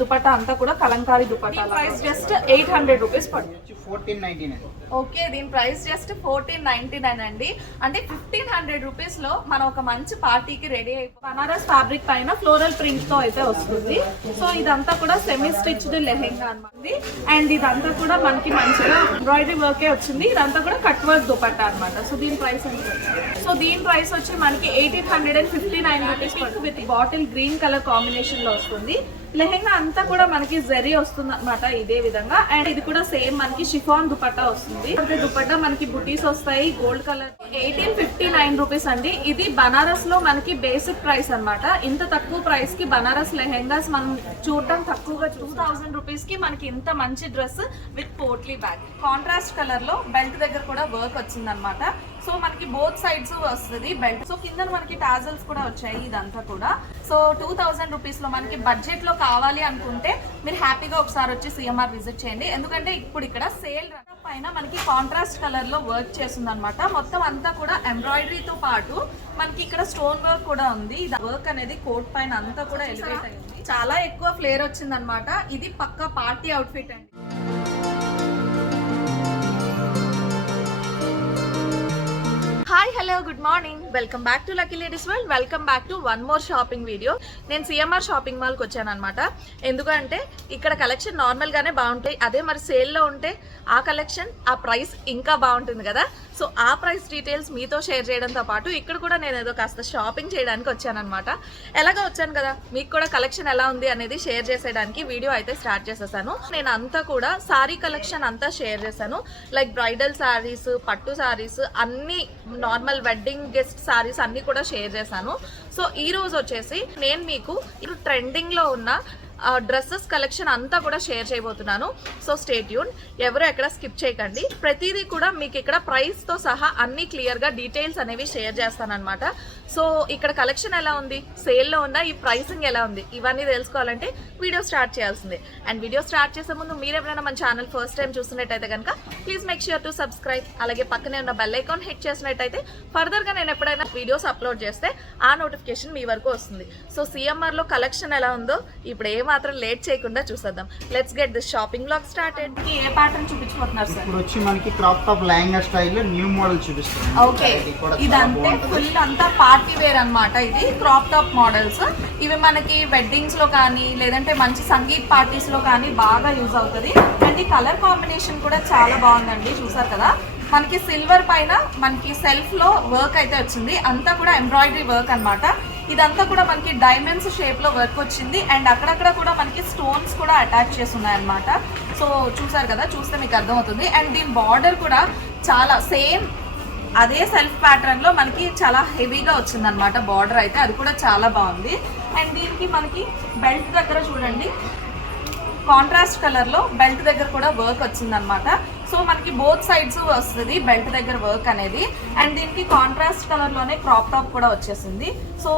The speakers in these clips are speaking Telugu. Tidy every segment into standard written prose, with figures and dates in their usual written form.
దుపట్టా అంతా కూడా Kalamkari dupatta. Price just 800 rupees పడుతుంది. 1499. ఓకే, దీని ప్రైస్ జస్ట్ 1499 అండి. అంటే 1500 రూపీస్ లో మనం ఒక మంచి పార్టీకి రెడీ అయిపోయి బనారస్ ఫ్యాబ్రిక్ పైన ఫ్లోరల్ ప్రింట్ తో అయితే వస్తుంది. సో ఇదంతా కూడా సెమీ స్టిచ్డ్ లెహెంగా అనమాట. అండ్ ఇదంతా కూడా మనకి మంచిగా ఎంబ్రాయిడరీ వర్కే వచ్చింది. ఇదంతా కూడా కట్ వర్క్ దుపట్టా అనమాట. సో దీని ప్రైస్ ఎంత? సో దీని ప్రైస్ వచ్చి మనకి 1859 rupees with bottle green colour combination లో వస్తుంది. లెహెంగా అంతా కూడా మనకి జరీ వస్తుంది అనమాట ఇదే విధంగా. అండ్ ఇది కూడా సేమ్ మనకి షిఫాన్ దుపట్టా వస్తుంది. దుపట్టా మనకి బుటీస్ వస్తాయి గోల్డ్ కలర్. 1859 రూపీస్ అండి. ఇది బనారస్ లో మనకి బేసిక్ ప్రైస్ అనమాట. ఇంత తక్కువ ప్రైస్ కి బనారస్ లెహెంగాస్ మనం చూడటం తక్కువగా. 2000 రూపీస్ కి మనకి ఇంత మంచి dress with potli bag. Contrast colour లో బెల్ట్ దగ్గర కూడా వర్క్ వచ్చింది అనమాట. సో మనకి బోత్ సైడ్స్ వస్తుంది బెల్ట్. సో కింద మనకి టాజల్స్ కూడా వచ్చాయి ఇదంతా కూడా. సో 2000 రూపీస్ లో మనకి బడ్జెట్ లో కావాలి అనుకుంటే మీరు హ్యాపీగా ఒకసారి వచ్చి సిఎంఆర్ విజిట్ చేయండి. ఎందుకంటే ఇప్పుడు ఇక్కడ సేల్ పైన మనకి కాంట్రాస్ట్ కలర్ లో వర్క్ చేస్తుంది అనమాట. మొత్తం అంతా కూడా ఎంబ్రాయిడరీతో పాటు మనకి ఇక్కడ స్టోన్ వర్క్ కూడా ఉంది. ఇది వర్క్ అనేది కోట్ పైన అంతా కూడా ఎలివేట్ అయింది. చాలా ఎక్కువ ఫ్లేర్ వచ్చింది అనమాట. ఇది పక్కా పార్టీ అవుట్ఫిట్ అండి. Hi hello good morning, welcome back to lucky ladies world. Welcome back to one more shopping video. నేను సిఎంఆర్ షాపింగ్ మాల్కి వచ్చాను అనమాట. ఎందుకంటే ఇక్కడ కలెక్షన్ నార్మల్గానే బాగుంటాయి. అదే మరి సేల్లో ఉంటే ఆ కలెక్షన్ ఆ ప్రైస్ ఇంకా బాగుంటుంది కదా. సో ఆ ప్రైస్ డీటెయిల్స్ మీతో షేర్ చేయడంతో పాటు ఇక్కడ కూడా నేను ఏదో కాస్త షాపింగ్ చేయడానికి వచ్చాను అనమాట. ఎలాగో వచ్చాను కదా, మీకు కూడా కలెక్షన్ ఎలా ఉంది అనేది షేర్ చేసేయడానికి వీడియో అయితే స్టార్ట్ చేసేసాను. నేను అంతా కూడా సారీ కలెక్షన్ అంతా షేర్ చేశాను. లైక్ బ్రైడల్ శారీస్, పట్టు శారీస్, అన్ని నార్మల్ వెడ్డింగ్ గెస్ట్ శారీస్ అన్ని కూడా షేర్ చేశాను. సో ఈ రోజు వచ్చేసి నేను మీకు ఇప్పుడు ట్రెండింగ్ లో ఉన్న డ్రెస్సెస్ కలెక్షన్ అంతా కూడా షేర్ చేయబోతున్నాను. సో స్టే ట్యూన్, ఎవరు ఎక్కడ స్కిప్ చేయకండి. ప్రతిదీ కూడా మీకు ఇక్కడ ప్రైస్ తో సహా అన్ని క్లియర్ గా డీటెయిల్స్ అనేవి షేర్ చేస్తానన్నమాట. సో ఇక్కడ కలెక్షన్ ఎలా ఉంది, సేల్లో ఉన్న ఈ ప్రైసింగ్ ఎలా ఉంది, ఇవన్నీ తెలుసుకోవాలంటే వీడియో స్టార్ట్ చేయాల్సిందే. అండ్ వీడియో స్టార్ట్ చేసే ముందు మీరు ఎవరైనా మన ఛానల్ ఫస్ట్ టైం చూస్తున్నట్టయితే కనుక please make sure to subscribe. అలాగే పక్కనే ఉన్న బెల్ ఐకాన్ హిట్ చేసినట్టయితే ఫర్దర్ గా నేను ఎప్పుడైనా వీడియోస్ అప్లోడ్ చేస్తే ఆ నోటిఫికేషన్ మీ వరకు వస్తుంది. సో సిఎంఆర్ లో కలెక్షన్ ఎలా ఉందో ఇప్పుడు మాత్రం లేట్ చేయకుండా చూసేద్దాం. Let's get this shopping blog started. ఏ ప్యాటర్న్ చూపించబోతున్నారు సార్? ఇప్పుడు వచ్చి మనకి క్రాప్ టాప్ లెహంగా స్టైల్ లో న్యూ మోడల్ చూపిస్తాం. ఓకే, ఇదంటే ఫుల్ అంతా పార్టీ వేర్ అన్నమాట. ఇది క్రాప్ టాప్ మోడల్స్. ఇవి మనకి వెడ్డింగ్స్ లో కానీ లేదంటే మంచి సంగీత్ పార్టీస్ లో కానీ బాగా యూజ్ అవుతుంది. అండ్ ఈ కలర్ కాంబినేషన్ కూడా చాలా బాగుందండి. చూసారు కదా, మనకి సిల్వర్ పైన మనకి సెల్ఫ్ లో వర్క్ అయితే వచ్చింది. అంతా కూడా ఎంబ్రాయిడరీ వర్క్ అన్నమాట. ఇదంతా కూడా మనకి డైమండ్స్ షేప్ లో వర్క్ వచ్చింది. అండ్ అక్కడక్కడ కూడా మనకి స్టోన్స్ కూడా అటాచ్ చేసి ఉన్నాయన్నమాట. సో చూసారు కదా, చూస్తే మీకు అర్థమవుతుంది. అండ్ దీని బార్డర్ కూడా చాలా సేమ్ అదే సెల్ఫ్ ప్యాటర్న్ లో మనకి చాలా హెవీగా వచ్చింది అనమాట బార్డర్ అయితే. అది కూడా చాలా బాగుంది. అండ్ దీనికి మనకి బెల్ట్ దగ్గర చూడండి, కాంట్రాస్ట్ కలర్ లో బెల్ట్ దగ్గర కూడా వర్క్ వచ్చింది అనమాట. సో మనకి బోత్ సైడ్స్ వస్తుంది బెల్ట్ దగ్గర వర్క్ అనేది. అండ్ దీనికి కాంట్రాస్ట్ కలర్ లోనే క్రాప్ టాప్ కూడా వచ్చేసింది. సో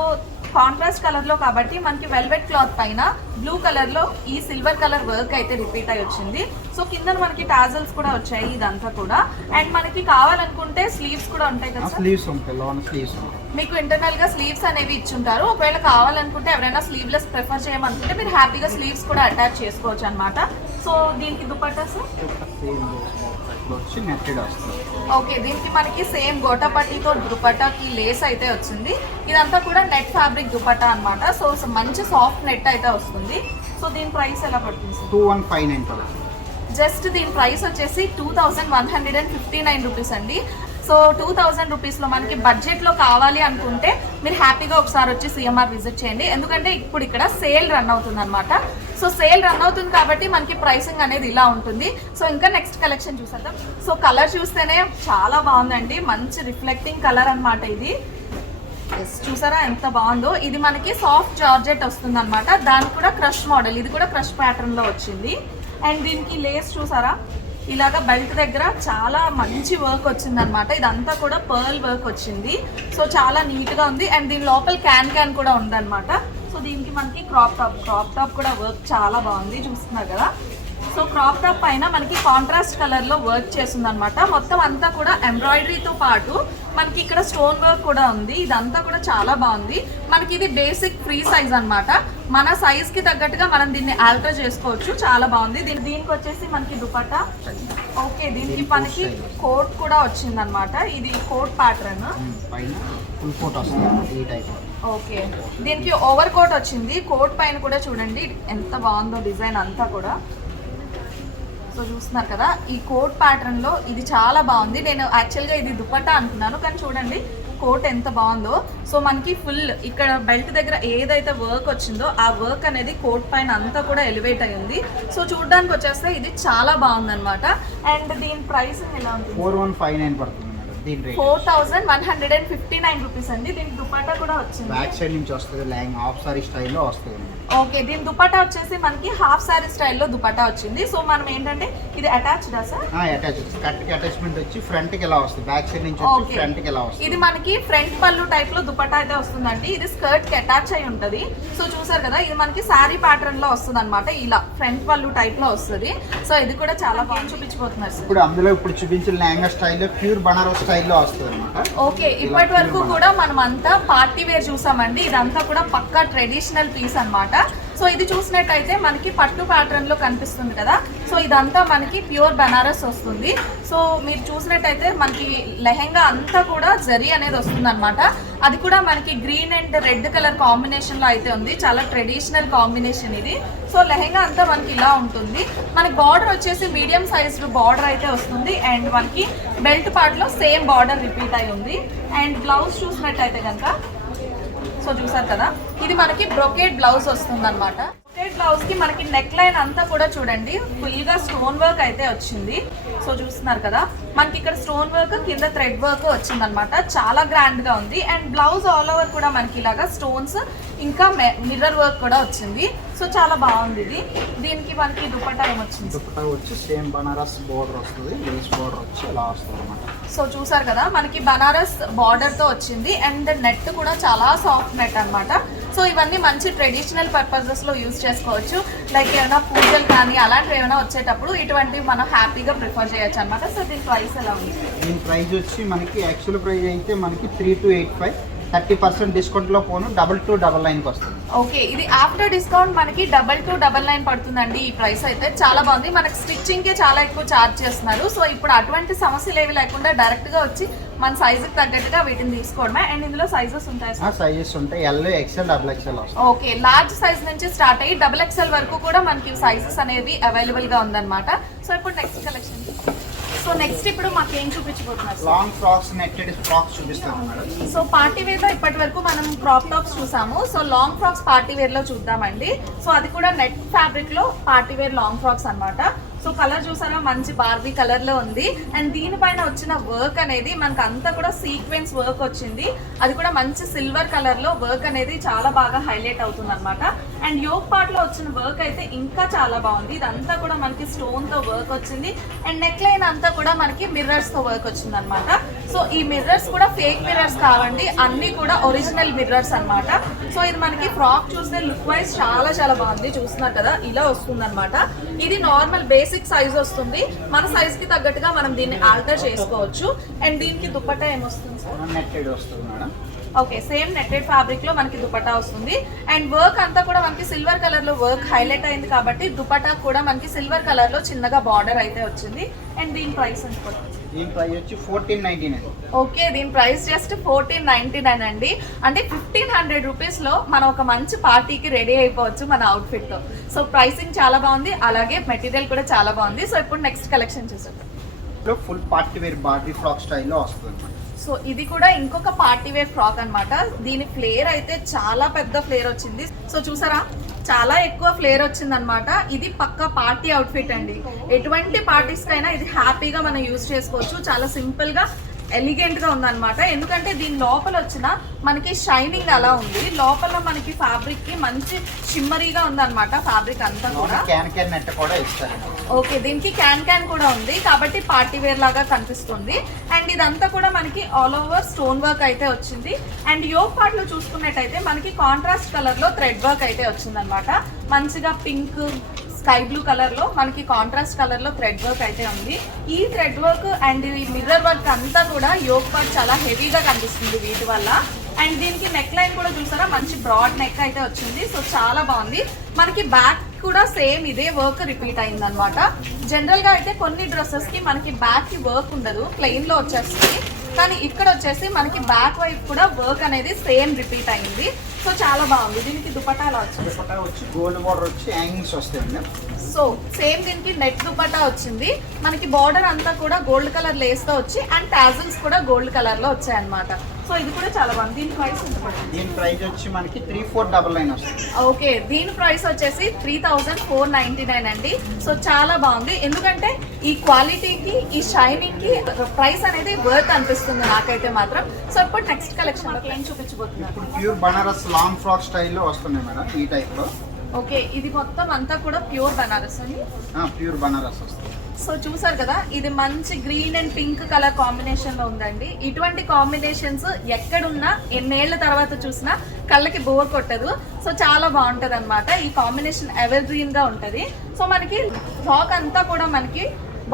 కాంట్రాస్ట్ కలర్ లో కాబట్టి మనకి వెల్వెట్ క్లాత్ పైన బ్లూ కలర్ లో ఈ సిల్వర్ కలర్ వర్క్ అయితే రిపీట్ అయి వచ్చింది. సో కింద మనకి టాజల్స్ కూడా వచ్చాయి ఇదంతా కూడా. అండ్ మనకి కావాలనుకుంటే స్లీవ్స్ కూడా ఉంటాయి కదా, మీకు ఇంటర్నల్ గా స్లీవ్స్ అనేవి ఇచ్చుంటారు. ఒకవేళ కావాలనుకుంటే ఎవరైనా స్లీవ్లెస్ ప్రిఫర్ చేయమనుకుంటే మీరు హ్యాపీగా స్లీవ్స్ కూడా అటాచ్ చేసుకోవచ్చు అనమాట. సో దీనికి దుపట్టాస్ ఓకే, దీనికి మనకి సేమ్ గోటాపట్టితో దుపట్టాకి లేస్ అయితే వచ్చింది. ఇదంతా కూడా నెట్ ఫ్యాబ్రిక్ దుపట్టా అనమాట. సో మంచి సాఫ్ట్ నెట్ అయితే వస్తుంది. సో దీని ప్రైస్ ఎలా పడుతుంది? 2159. జస్ట్ దీని ప్రైస్ వచ్చేసి 2159 రూపీస్ అండి. సో 2000 రూపీస్లో మనకి బడ్జెట్లో కావాలి అనుకుంటే మీరు హ్యాపీగా ఒకసారి వచ్చి సిఎంఆర్ విజిట్ చేయండి. ఎందుకంటే ఇప్పుడు ఇక్కడ సేల్ రన్ అవుతుంది అనమాట. సో సేల్ రన్ అవుతుంది కాబట్టి మనకి ప్రైసింగ్ అనేది ఇలా ఉంటుంది. సో ఇంకా నెక్స్ట్ కలెక్షన్ చూసేద్దాం. సో కలర్ చూస్తేనే చాలా బాగుందండి, మంచి రిఫ్లెక్టింగ్ కలర్ అనమాట ఇది. చూసారా ఎంత బాగుందో. ఇది మనకి సాఫ్ట్ జార్జెట్ వస్తుంది అనమాట. దానికి కూడా క్రష్ మోడల్, ఇది కూడా క్రష్ ప్యాటర్న్ లో వచ్చింది. అండ్ దీనికి లేస్ చూసారా, ఇలాగా బెల్ట్ దగ్గర చాలా మంచి వర్క్ వచ్చింది అనమాట. ఇదంతా కూడా పర్ల్ వర్క్ వచ్చింది. సో చాలా నీట్ గా ఉంది. అండ్ దీని లోపల క్యాన్ కూడా ఉందన్నమాట. సో దీనికి మనకి క్రాప్ టాప్ కూడా వర్క్ చాలా బాగుంది, చూస్తున్నారు కదా. సో క్రాప్ టాప్ పైన మనకి కాంట్రాస్ట్ కలర్ లో వర్క్ చేస్తుంది అనమాట. మొత్తం అంతా కూడా ఎంబ్రాయిడరీతో పాటు మనకి ఇక్కడ స్టోన్ వర్క్ కూడా ఉంది. ఇదంతా కూడా చాలా బాగుంది. మనకి ఇది బేసిక్ ఫ్రీ సైజ్ అన్నమాట. మన సైజ్ కి తగ్గట్టుగా మనం దీన్ని ఆల్టర్ చేసుకోవచ్చు. చాలా బాగుంది. దీనికి వచ్చేసి మనకి దుపట్టా, ఓకే, దీనికి మనకి కోట్ కూడా వచ్చింది అనమాట. ఇది కోట్ ప్యాటర్న్, పైన ఫుల్ కోట్ వస్తుంది ఈ టైప్. ఓకే, దీనికి ఓవర్ కోట్ వచ్చింది. కోట్ పైన కూడా చూడండి ఎంత బాగుందో డిజైన్ అంతా కూడా. సో చూస్తున్నారు కదా, ఈ కోట్ ప్యాటర్న్ లో ఇది చాలా బాగుంది. నేను యాక్చువల్గా ఇది దుపట్టా అనుకున్నాను, కానీ చూడండి కోట్ ఎంత బాగుందో. సో మనకి ఫుల్ ఇక్కడ బెల్ట్ దగ్గర ఏదైతే వర్క్ వచ్చిందో ఆ వర్క్ అనేది కోట్ పైన అంతా కూడా ఎలివేట్ అయ్యింది. సో చూడడానికి వచ్చేస్తే ఇది చాలా బాగుంది అనమాట. అండ్ దీని ప్రైస్ ఎలా ఉంటుంది? 4159 పడుతుంది. 4159 రూపీస్ అండి. దీనికి దుపట్టా కూడా వచ్చింది. బ్యాక్ సైడ్ నుంచి వస్తుంది, లైంగ్ హాఫ్ సారీ స్టైల్లో వస్తుంది. ఓకే, దీని దుపట్టా వచ్చేసి మనకి హాఫ్ సారీ స్టైల్లో దుపట్టా వచ్చింది. సో మనం ఏంటంటే ఇది అటాచ్డా సార్? అటాచ్, కట్ కి అటాచ్మెంట్ వచ్చి ఫ్రంట్ కి ఎలా వస్తుంది, బ్యాక్ సైడ్ నుంచి వచ్చి ఫ్రంట్ కి ఎలా వస్తుంది. ఇది మనకి ఫ్రంట్ పళ్ళు టైప్ లో దుపట్టా అయితే వస్తుందండి. ఇది స్కర్ట్ కి అటాచ్ అయి ఉంటది. సో చూసారు కదా, ఇది మనకి సారీ ప్యాటర్న్ లో వస్తుంది అనమాట. ఇలా ఫ్రంట్ పళ్ళు టైప్ లో వస్తుంది. సో ఇది కూడా చాలా బాగా చూపించబోతున్నారు సార్. ఇప్పుడు అందులో ఇప్పుడు చూపించిన లెహంగా స్టైల్లో ప్యూర్ బనారస్ స్టైల్లో వస్తుంది అనమాట. ఓకే, ఇప్పటి వరకు కూడా మనం అంతా పార్టీ వేర్ చూసామండి. ఇదంతా కూడా పక్కా ట్రెడిషనల్ పీస్ అన్నమాట. సో ఇది చూసినట్టయితే మనకి పట్టు ప్యాటర్న్ లో కనిపిస్తుంది కదా. సో ఇదంతా మనకి ప్యూర్ బనారస్ వస్తుంది. సో మీరు చూసినట్టయితే మనకి లెహెంగా అంతా కూడా జరీ అనేది వస్తుంది అనమాట. అది కూడా మనకి green and red colour combination లో అయితే ఉంది. చాలా ట్రెడిషనల్ కాంబినేషన్ ఇది. సో లెహెంగా అంతా మనకి ఇలా ఉంటుంది. మనకి బార్డర్ వచ్చేసి మీడియం సైజ్ బార్డర్ అయితే వస్తుంది. అండ్ మనకి బెల్ట్ పార్ట్ లో సేమ్ బార్డర్ రిపీట్ అయి ఉంది. అండ్ బ్లౌజ్ చూసినట్టయితే కనుక సో చూసారు కదా, ఇది మనకి బ్రొకేట్ బ్లౌజ్ వస్తుంది అనమాట. బ్రొకేట్ బ్లౌజ్ కి మనకి నెక్ లైన్ అంతా కూడా చూడండి ఫుల్ గా స్టోన్ వర్క్ అయితే వచ్చింది. సో చూస్తున్నారు కదా, మనకి ఇక్కడ స్టోన్ వర్క్, కింద థ్రెడ్ వర్క్ వచ్చింది అనమాట. చాలా గ్రాండ్ గా ఉంది. అండ్ బ్లౌజ్ ఆల్ ఓవర్ కూడా మనకి ఇలాగా స్టోన్స్ ఇంకా మిర్రర్ వర్క్ కూడా వచ్చింది. సో చాలా బాగుంది ఇది. దీనికి మనకి దుపట్టా ఏమొచ్చింది? దుపట్టా వచ్చి సేమ్ బనారస్ బోర్డర్ వస్తుంది, లేస్ బోర్డర్ వచ్చి ఇలా వస్తుంది అనమాట. సో చూసారు కదా, మనకి బనారస్ బార్డర్ తో వచ్చింది. అండ్ నెట్ కూడా చాలా సాఫ్ట్ నెట్ అన్నమాట. సో ఇవన్నీ మంచి ట్రెడిషనల్ పర్పసెస్ లో యూజ్ చేసుకోవచ్చు. లైక్ ఏమైనా పూజలు కానీ అలాంటివి ఏమైనా వచ్చేటప్పుడు ఇటువంటివి మనం హ్యాపీగా ప్రిఫర్ చేయొచ్చు అనమాట. సో దీని ప్రైస్ ఎలా ఉంది? దీని ప్రైస్ వచ్చి మనకి యాక్చువల్ ప్రైస్ అయితే మనకి 3285, 30% డిస్కౌంట్ లో పోను 2299 వస్తుంది. ఓకే, ఇది ఆఫ్టర్ డిస్కౌంట్ మనకి 2299 పడుతుందండి. ఈ ప్రైస్ అయితే చాలా బాగుంది. మనకి స్టిచ్చింగ్ కే చాలా ఎక్కువ ఛార్జ్ చేస్తున్నారు. సో ఇప్పుడు అటువంటి సమస్యలు ఏవి లేకుండా డైరెక్ట్ గా వచ్చి మన సైజుకి తగ్గట్టుగా వీటిని తీసుకోవడమే. అండ్ ఇందులో సైజెస్ ఉంటాయి సార్? సైజెస్ ఉంటాయి, ఎల్, ఎక్స్ఎల్, డబుల్ ఎక్స్ఎల్ వస్తాయి. ఓకే, లార్జ్ సైజ్ నుంచి స్టార్ట్ అయ్యి డబుల్ ఎక్స్ఎల్ వరకు కూడా మనకి సైజెస్ అనేవి అవైలబుల్ గా ఉందన్నమాట. సో ఇప్పుడు నెక్స్ట్ కలెక్షన్. సో నెక్స్ట్ ఇప్పుడు మాకు ఏం చూపించబోతున్నారు? లాంగ్ ఫ్రాక్స్, నెట్టెడ్ ఫ్రాక్స్ చూపిస్తాను మేడం. సో పార్టీ వేర్ లో ఇప్పటి వరకు మనం క్రాప్ టాప్స్ చూసాము. So long frocks party wear లో చూద్దామండి. సో అది కూడా నెట్ ఫ్యాబ్రిక్ లో పార్టీ వేర్ లాంగ్ ఫ్రాక్స్ అన్నమాట. సో కలర్ చూసారా, మంచి బార్బీ కలర్ లో ఉంది. అండ్ దీనిపైన వచ్చిన వర్క్ అనేది మనకు అంతా కూడా సీక్వెన్స్ వర్క్ వచ్చింది. అది కూడా మంచి సిల్వర్ కలర్ లో వర్క్ అనేది చాలా బాగా హైలైట్ అవుతుంది అనమాట. అండ్ యోక్ పార్ట్ లో వచ్చిన వర్క్ అయితే ఇంకా చాలా బాగుంది. ఇదంతా కూడా మనకి స్టోన్ తో వర్క్ వచ్చింది. అండ్ నెక్ లైన్ అంతా కూడా మనకి మిర్రర్స్ తో వర్క్ వచ్చింది అనమాట. సో ఈ మిర్రర్స్ కూడా ఫేక్ మిర్రర్స్ కావండి, అన్ని కూడా ఒరిజినల్ మిర్రర్స్ అన్నమాట. సో ఇది మనకి ఫ్రాక్ చూస్తే లుక్ వైజ్ చాలా చాలా బాగుంది. చూస్తున్నారు కదా, ఇలా వస్తుంది అనమాట. ఇది నార్మల్ బేసిక్ సైజ్ వస్తుంది. మన సైజ్ కి తగ్గట్టుగా మనం దీన్ని ఆల్టర్ చేసుకోవచ్చు. అండ్ దీనికి దుపట్టా ఏమొస్తుంది సార్? నెట్టెడ్ వస్తుంది madam. Okay, same netted fabric లో మనకి దుపట్టా వస్తుంది. అండ్ వర్క్ అంతా కూడా మనకి సిల్వర్ కలర్ లో వర్క్ హైలైట్ అయింది కాబట్టి దుపట్టా కూడా మనకి సిల్వర్ కలర్ లో చిన్నగా బార్డర్ అయితే వచ్చింది. అండ్ దీని ప్రైస్ ఎంత? దీని ప్రైస్ వచ్చి 1499. ఓకే, దీని ప్రైస్ జస్ట్ 1499 అండి. అంటే 1500 రూపీస్ లో మనం ఒక మంచి పార్టీకి రెడీ అయిపోవచ్చు మన అవుట్ఫిట్ తో. సో ప్రైసింగ్ చాలా బాగుంది, అలాగే మెటీరియల్ కూడా చాలా బాగుంది. సో ఇప్పుడు నెక్స్ట్ కలెక్షన్ చూసాం. Full party wear Barbie frock స్టైల్లో వస్తుంది. సో ఇది కూడా ఇంకొక పార్టీ వేర్ ఫ్రాక్ అన్నమాట. దీని ఫ్లేర్ అయితే చాలా పెద్ద ఫ్లేర్ వచ్చింది. సో చూసారా, చాలా ఎక్కువ ఫ్లేర్ వచ్చింది అనమాట. ఇది పక్కా పార్టీ అవుట్ఫిట్ అండి. ఎటువంటి పార్టీస్ కైనా ఇది హ్యాపీగా మనం యూజ్ చేసుకోవచ్చు. చాలా సింపుల్ గా ఎలిగెంట్ గా ఉందన్నమాట. ఎందుకంటే దీని లోపల వచ్చిన మనకి షైనింగ్ అలా ఉంది. లోపల మనకి ఫ్యాబ్రిక్ కి మంచి షిమ్మరీగా ఉందన్నమాట. ఫ్యాబ్రిక్ అంతా కూడా క్యాన్ నెట్ కూడా ఇస్తారు. ఓకే, దీనికి క్యాన్ కూడా ఉంది కాబట్టి పార్టీ వేర్ లాగా కనిపిస్తుంది. అండ్ ఇదంతా కూడా మనకి ఆల్ ఓవర్ స్టోన్ వర్క్ అయితే వచ్చింది. అండ్ యోగ్ పార్ట్ లో చూసుకున్నట్టయితే మనకి కాంట్రాస్ట్ కలర్ లో థ్రెడ్ వర్క్ అయితే వచ్చింది అనమాట. మంచిగా పింక్, స్కై బ్లూ కలర్ లో మనకి కాంట్రాస్ట్ కలర్ లో థ్రెడ్ వర్క్ అయితే ఉంది. ఈ థ్రెడ్ వర్క్ అండ్ ఈ మిర్రర్ వర్క్ అంతా కూడా యోగ్ పార్ట్ చాలా హెవీగా కనిపిస్తుంది వీటి వల్ల. అండ్ దీనికి నెక్ లైన్ కూడా చూసారా, మంచి బ్రాడ్ నెక్ అయితే వచ్చింది. సో చాలా బాగుంది. మనకి బ్యాక్ కూడా సేమ్ ఇదే వర్క్ రిపీట్ అయింది అనమాట. జనరల్ గా అయితే కొన్ని డ్రెస్సెస్ కి మనకి బ్యాక్ కి వర్క్ ఉండదు, ప్లెయిన్ లో వచ్చేస్తుంది. కానీ ఇక్కడ వచ్చేసి మనకి బ్యాక్ వైపు కూడా వర్క్ అనేది సేమ్ రిపీట్ అయింది. సో చాలా బాగుంది. దీనికి దుపట్టా అలా వచ్చింది. దుపట్టా వచ్చి గోల్డ్ బార్డర్ వచ్చి హ్యాంగింగ్స్ వస్తాయండి. సో సేమ్ దీనికి నెట్ దుపట్టా వచ్చింది. మనకి బార్డర్ అంతా కూడా గోల్డ్ కలర్ లేస్ తో వచ్చి అండ్ టాజిల్స్ కూడా గోల్డ్ కలర్ లో వచ్చాయి అనమాట. సో ఇది కూడా చాలా బాగుంది. దీని ప్రైస్ ఎంత పడుతుంది? దీని ప్రైస్ వచ్చి మనకి 3499 వస్తుంది. ఓకే, దీని ప్రైస్ వచ్చేసి 3499 అండి. సో చాలా బాగుంది. ఎందుకంటే ఈ క్వాలిటీకి, ఈ షైనింగ్ కి ప్రైస్ అనేది వర్త్ అనిపిస్తుంది నాకైతే మాత్రం. సో ఇప్పుడు నెక్స్ట్ కలెక్షన్ లో ఏం చూపించబోతున్నారు? ఇప్పుడు ప్యూర్ బనారస్ లాంగ్ ఫ్రాక్ స్టైల్లో వస్తున్నాయి మేడం ఈ టైప్ లో. ఓకే, ఇది మొత్తం అంతా కూడా ప్యూర్ బనారస్ అండి. ప్యూర్ బనారస్ వస్తుంది. సో చూసారు కదా, ఇది మంచి green and pink colour combination లో ఉందండి. ఇటువంటి కాంబినేషన్స్ ఎక్కడున్నా ఎన్నేళ్ల తర్వాత చూసినా కళ్ళకి బోర్ కొట్టదు. సో చాలా బాగుంటది అనమాట. ఈ కాంబినేషన్ ఎవర్ గ్రీన్ గా ఉంటది. సో మనకి ఫ్రాక్ అంతా కూడా మనకి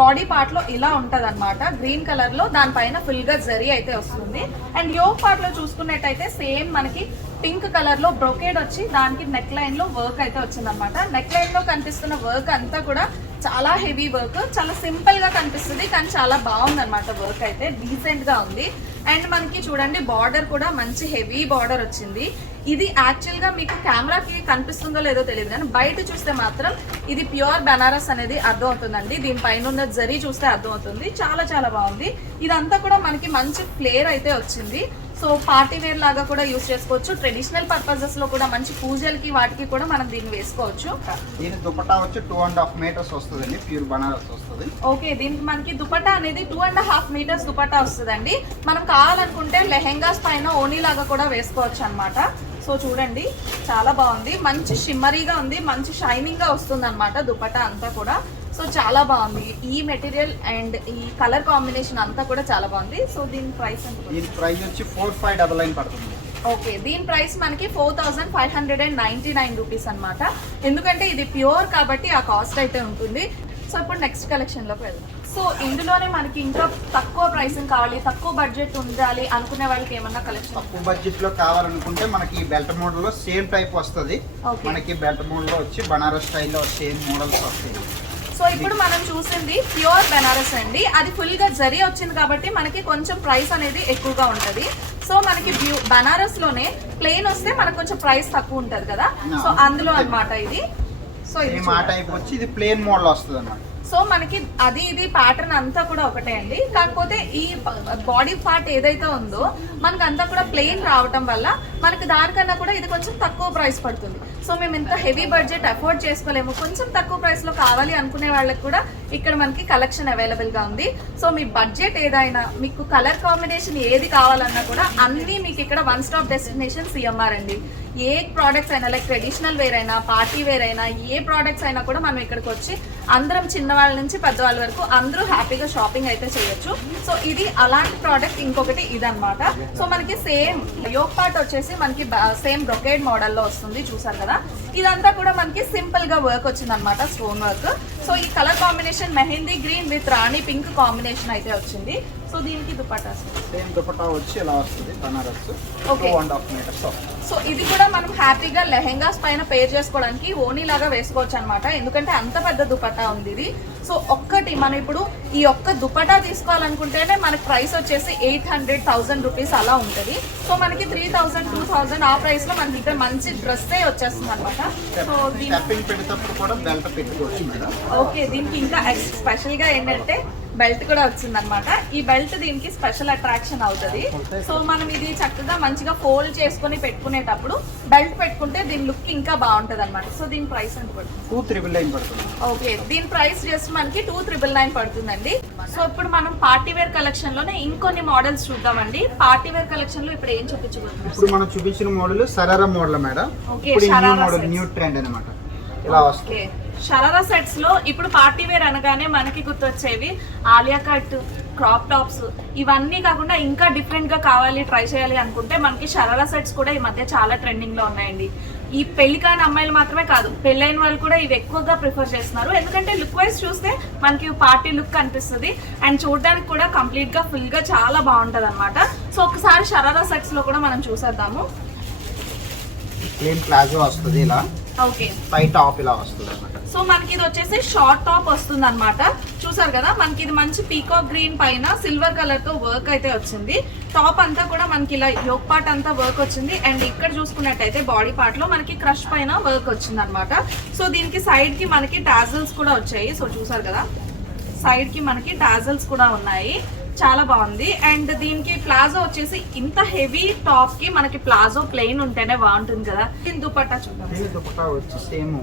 బాడీ పార్ట్ లో ఇలా ఉంటది అనమాట, గ్రీన్ కలర్ లో. దానిపైన ఫుల్ గా జరీ అయితే వస్తుంది. అండ్ యోగ్ పార్ట్ లో చూసుకున్నట్టయితే సేమ్ మనకి పింక్ కలర్ లో బ్రొకేడ్ వచ్చి దానికి నెక్ లైన్ లో వర్క్ అయితే వచ్చింది అనమాట. నెక్ లైన్ లో కనిపిస్తున్న వర్క్ అంతా కూడా చాలా హెవీ వర్క్, చాలా సింపుల్ గా కనిపిస్తుంది కానీ చాలా బాగుంది అనమాట. వర్క్ అయితే డీసెంట్ గా ఉంది. అండ్ మనకి చూడండి బార్డర్ కూడా మంచి హెవీ బార్డర్ వచ్చింది. ఇది యాక్చువల్ గా మీకు కెమెరాకి కనిపిస్తుందో లేదో తెలియదు కానీ బయట చూస్తే మాత్రం ఇది ప్యూర్ బనారస్ అనేది అర్థం అవుతుందండి. దీనిపైన ఉన్న జరీ చూస్తే అర్థం అవుతుంది. చాలా చాలా బాగుంది. ఇదంతా కూడా మనకి మంచి ఫ్లేర్ అయితే వచ్చింది. సో పార్టీ వేర్ లాగా కూడా యూస్ చేసుకోవచ్చు. ట్రెడిషనల్ పర్పసెస్ లో కూడా మంచి పూజలకి వాటికి కూడా మనం దీన్ని వేసుకోవచ్చు. దీని దుపట్టా వచ్చి 2.5 మీటర్స్ వస్తుందండి, ప్యూర్ బనారస్ వస్తుంది. ఓకే, దీనికి మనకి దుపట్టా అనేది 2.5 మీటర్స్ దుపట్టా వస్తుందండి. మనం కావాలనుకుంటే లెహెంగాస్ పైన ఓనీ లాగా కూడా వేసుకోవచ్చు అనమాట. సో చూడండి చాలా బాగుంది. మంచి షిమ్మరీగా ఉంది, మంచి షైనింగ్ గా వస్తుంది అనమాట దుపట్టా అంతా కూడా. సో చాలా బాగుంది. ఈ మెటీరియల్ అండ్ ఈ కలర్ కాంబినేషన్ అంతా కూడా చాలా బాగుంది. సో దీని ప్రైస్ ఎంత? దీని ప్రైస్ వచ్చి 4599 పడుతుంది. ఓకే, దీని ప్రైస్ మనకి 4599 రూపీస్ అనమాట. ఎందుకంటే ఇది ప్యూర్ కాబట్టి ఆ కాస్ట్ అయితే ఉంటుంది. సో ఇప్పుడు నెక్స్ట్ కలెక్షన్ లోకి వెళ్దాం. సో ఇందులోనే మనకి ఇంకా తక్కువ ప్రైసింగ్ కావాలి, తక్కువ బడ్జెట్ ఉండాలి అనుకునే వాళ్ళకి ఏమన్నా కలెక్షన్? తక్కువ బడ్జెట్ లో కావాలనుకుంటే మనకి బెల్ట్ మోడల్ లో సేమ్ టైప్ వస్తుంది. మనకి బెల్ట్ మోడల్ లో వచ్చి బనారస్ స్టైల్లో సేమ్ మోడల్స్ వస్తాయి. సో ఇప్పుడు మనం చూసింది ప్యూర్ బెనారస్ అండి. అది ఫుల్ గా జరీ వచ్చింది కాబట్టి మనకి కొంచెం ప్రైస్ అనేది ఎక్కువగా ఉంటది. సో మనకి బనారస్ లోనే ప్లెయిన్ వస్తే మనకు కొంచెం ప్రైస్ తక్కువ ఉంటది కదా. సో అందులో అన్నమాట ఇది. సో ఇది టైప్ వచ్చి ఇది ప్లెయిన్ మోడల్ వస్తుంది అన్నమాట. సో మనకి అది ఇది ప్యాటర్న్ అంతా కూడా ఒకటే అండి. కాకపోతే ఈ బాడీ పార్ట్ ఏదైతే ఉందో మనకు అంతా కూడా ప్లెయిన్ రావటం వల్ల మనకి దానికన్నా కూడా ఇది కొంచెం తక్కువ ప్రైస్ పడుతుంది. సో మేము ఇంత హెవీ బడ్జెట్ అఫోర్డ్ చేసుకోలేము, కొంచెం తక్కువ ప్రైస్ లో కావాలి అనుకునే వాళ్ళకి కూడా ఇక్కడ మనకి కలెక్షన్ అవైలబుల్ గా ఉంది. సో మీ బడ్జెట్ ఏదైనా, మీకు కలర్ కాంబినేషన్ ఏది కావాలన్నా కూడా అన్ని మీకు ఇక్కడ వన్ స్టాప్ డెస్టినేషన్ సిఎంఆర్ అండి. ఏ ప్రోడక్ట్స్ అయినా లైక్ ట్రెడిషనల్ వేర్ అయినా, పార్టీ వేర్ అయినా, ఏ ప్రోడక్ట్స్ అయినా కూడా మనం ఇక్కడికి వచ్చి అందరం చిన్నవాళ్ళ నుంచి పెద్దవాళ్ళ వరకు అందరూ హ్యాపీగా షాపింగ్ అయితే చేయొచ్చు. సో ఇది అలాంటి ప్రోడక్ట్. ఇంకొకటి ఇదన్నమాట. సో మనకి సేమ్ యోగ్ పార్ట్ వచ్చేసి మనకి సేమ్ బ్రొకేడ్ మోడల్లో వస్తుంది, చూసారు కదా. ఇదంతా కూడా మనకి సింపుల్ గా వర్క్ వచ్చింది అనమాట, స్టోన్ వర్క్. సో ఈ colour combination mehndi green with Rani pink combination అయితే వచ్చింది. సో దీనికి దుపట్టా సేమ్ దుపట్టా వచ్చి ఇలా వస్తుంది బనారస్. 2.5 మీటర్స్. సో ఇది కూడా మనం హ్యాపీగా లెహెంగాస్ పైన పేర్ చేసుకోవడానికి ఓనీ లాగా వేసుకోవచ్చు అనమాట. ఎందుకంటే అంత పెద్ద దుపట్టా ఉంది ఇది. సో ఒక్కటి మనం ఇప్పుడు ఈ ఒక్క దుపట్టా తీసుకోవాలనుకుంటేనే మనకి ప్రైస్ వచ్చేసి 800,000 రూపీస్ అలా ఉంటుంది. సో మనకి 3,000, 2,000 ఆ ప్రైస్ లో మనకి ఇక్కడ మంచి డ్రెస్ వచ్చేస్తుంది అనమాట. సో పెట్టేటప్పుడు కూడా బెల్ట్ పెట్టుకోవచ్చు మేడం. ఓకే, దీనికి ఇంకా స్పెషల్ గా ఏంటంటే బెల్ట్ కూడా వచ్చింది అనమాట. ఈ బెల్ట్ దీనికి స్పెషల్ అట్రాక్షన్ అవుతుంది. సో మనం ఇది చక్కగా మంచిగా ఫోల్డ్ చేసుకుని పెట్టుకునేటప్పుడు బెల్ట్ పెట్టుకుంటే దీని లుక్ ఇంకా బాగుంటది అనమాట. సో దీని ప్రైస్ ఎంత పడుతుంది? 2,999 పడుతుంది. ఓకే, దీని ప్రైస్ జస్ట్ మనకి 2,999 పడుతుందండి. సో ఇప్పుడు మనం పార్టీ వేర్ కలెక్షన్ లోనే ఇంకొన్ని మోడల్స్ చూద్దామండి. పార్టీ వేర్ కలెక్షన్ లో ఇప్పుడు ఏం చూపించబోతున్నాం? ఇప్పుడు మనం చూపించిన model sharara model madam. Okay, new trend అన్నమాట. ఇలా వస్తుంది. షరారా సెట్స్ లో ఇప్పుడు పార్టీ వేర్ అనగానే మనకి గుర్తొచ్చేవి ఆలియా కట్, క్రాప్ టాప్స్, ఇవన్నీ కాకుండా ఇంకా డిఫరెంట్ గా కావాలి, ట్రై చేయాలి అనుకుంటే మనకి షరారా సెట్స్ కూడా ఈ మధ్య చాలా ట్రెండింగ్ లో ఉన్నాయండి. ఈ పెళ్లి కాని అమ్మాయిలు మాత్రమే కాదు, పెళ్ళైన వాళ్ళు కూడా ఇవి ఎక్కువగా ప్రిఫర్ చేస్తున్నారు. ఎందుకంటే లుక్ వైజ్ చూస్తే మనకి పార్టీ లుక్ కనిపిస్తుంది అండ్ చూడడానికి కూడా కంప్లీట్ గా ఫుల్ గా చాలా బాగుంటది అనమాట. సో ఒకసారి షరారా సెట్స్ లో కూడా మనం చూసేద్దాము. ప్లేన్ ప్లాజో వస్తుంది ఇలా, ఓకే పై టాప్ ఇలా వస్తుంది అన్నమాట. సో మనకి ఇది వచ్చేసి షార్ట్ టాప్ వస్తుంది అనమాట. చూసారు కదా, మనకి ఇది మంచి పీకాక్ గ్రీన్ పైన సిల్వర్ కలర్ తో వర్క్ అయితే వచ్చింది. టాప్ అంతా కూడా మనకి ఇలా యోక్ పార్ట్ అంతా వర్క్ వచ్చింది అండ్ ఇక్కడ చూసుకున్నట్టయితే బాడీ పార్ట్ లో మనకి క్రష్ పైన వర్క్ వచ్చింది అనమాట. సో దీనికి సైడ్ కి మనకి టాజల్స్ కూడా వచ్చాయి. సో చూసారు కదా, సైడ్ కి మనకి టాజల్స్ కూడా ఉన్నాయి, చాలా బాగుంది. అండ్ దీనికి ప్లాజో వచ్చేసి ఇంత హెవీ టాప్ కి మనకి ప్లాజో ప్లెయిన్ ఉంటేనే బాగుంటుంది కదా. దీని దుపట్టా చూద్దాం. దుపట్టా వచ్చి సేమ్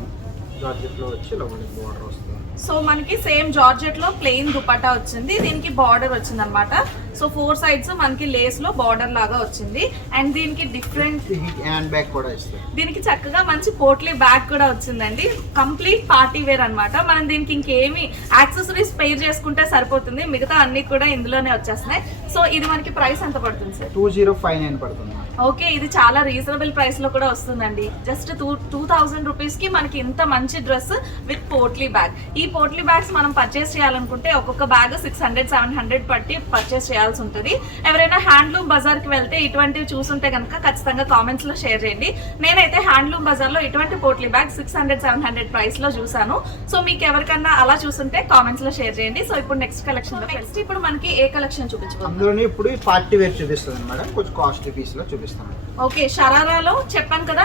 జార్జెట్ లో వచ్చి లోపల బోర్డర్ వస్తుంది. సో మనకి సేమ్ జార్జెట్ లో ప్లెయిన్ దుపట్టా వచ్చింది, దీనికి బార్డర్ వచ్చింది అనమాట. సో 4 సైడ్స్ మనకి లేస్ లో బార్డర్ లాగా వచ్చింది అండ్ దీనికి డిఫరెంట్ హ్యాండ్ బ్యాగ్ కూడా ఇస్తుంది. దీనికి చక్కగా మంచి పోట్లీ బ్యాగ్ కూడా వచ్చిందండి. కంప్లీట్ పార్టీ వేర్ అన్నమాట. మనం దీనికి ఇంకేమి యాక్సెసరీస్ పేర్ చేసుకుంటే సరిపోతుంది, మిగతా అన్ని కూడా ఇందులోనే వచ్చేస్తున్నాయి. సో ఇది మనకి ప్రైస్ ఎంత పడుతుంది సార్? 2059 పడుతుంది. ఓకే, ఇది చాలా రీజనబుల్ ప్రైస్ లో కూడా వస్తుందండి. జస్ట్ 2000 రూపీస్ కి మనకి ఇంత మంచి డ్రెస్ విత్ పోట్లీ బ్యాగ్. ఈ పోట్లీ బ్యాగ్స్ మనం పర్చేస్ చేయాలనుకుంటే ఒక్కొక్క బ్యాగ్ 600-700 పట్టి పర్చేస్ చేయాల్సి ఉంటుంది. ఎవరైనా హ్యాండ్లూమ్ బజార్ కి వెళ్తే ఇటువంటివి చూసుంటే కనుక ఖచ్చితంగా కామెంట్స్ లో షేర్ చేయండి. నేనైతే హ్యాండ్లూమ్ బజార్ లో ఇటువంటి పోట్లీ బ్యాగ్ 600-700 ప్రైస్ లో చూసాను. సో మీకు ఎవరికన్నా అలా చూసుంటే కామెంట్స్ లో షేర్ చేయండి. సో ఇప్పుడు నెక్స్ట్ కలెక్షన్ లో నెక్స్ట్ ఇప్పుడు మనకి ఏ కలెక్షన్ చూపించుకోవాలి? అందులోనే ఇప్పుడు పార్టీ వేర్ చూపిస్తుంది మేడం, కొంచెం కాస్ట్లీ పీస్ లో చూపిస్తాను. ఓకే, షరారాలో చెప్పాను కదా,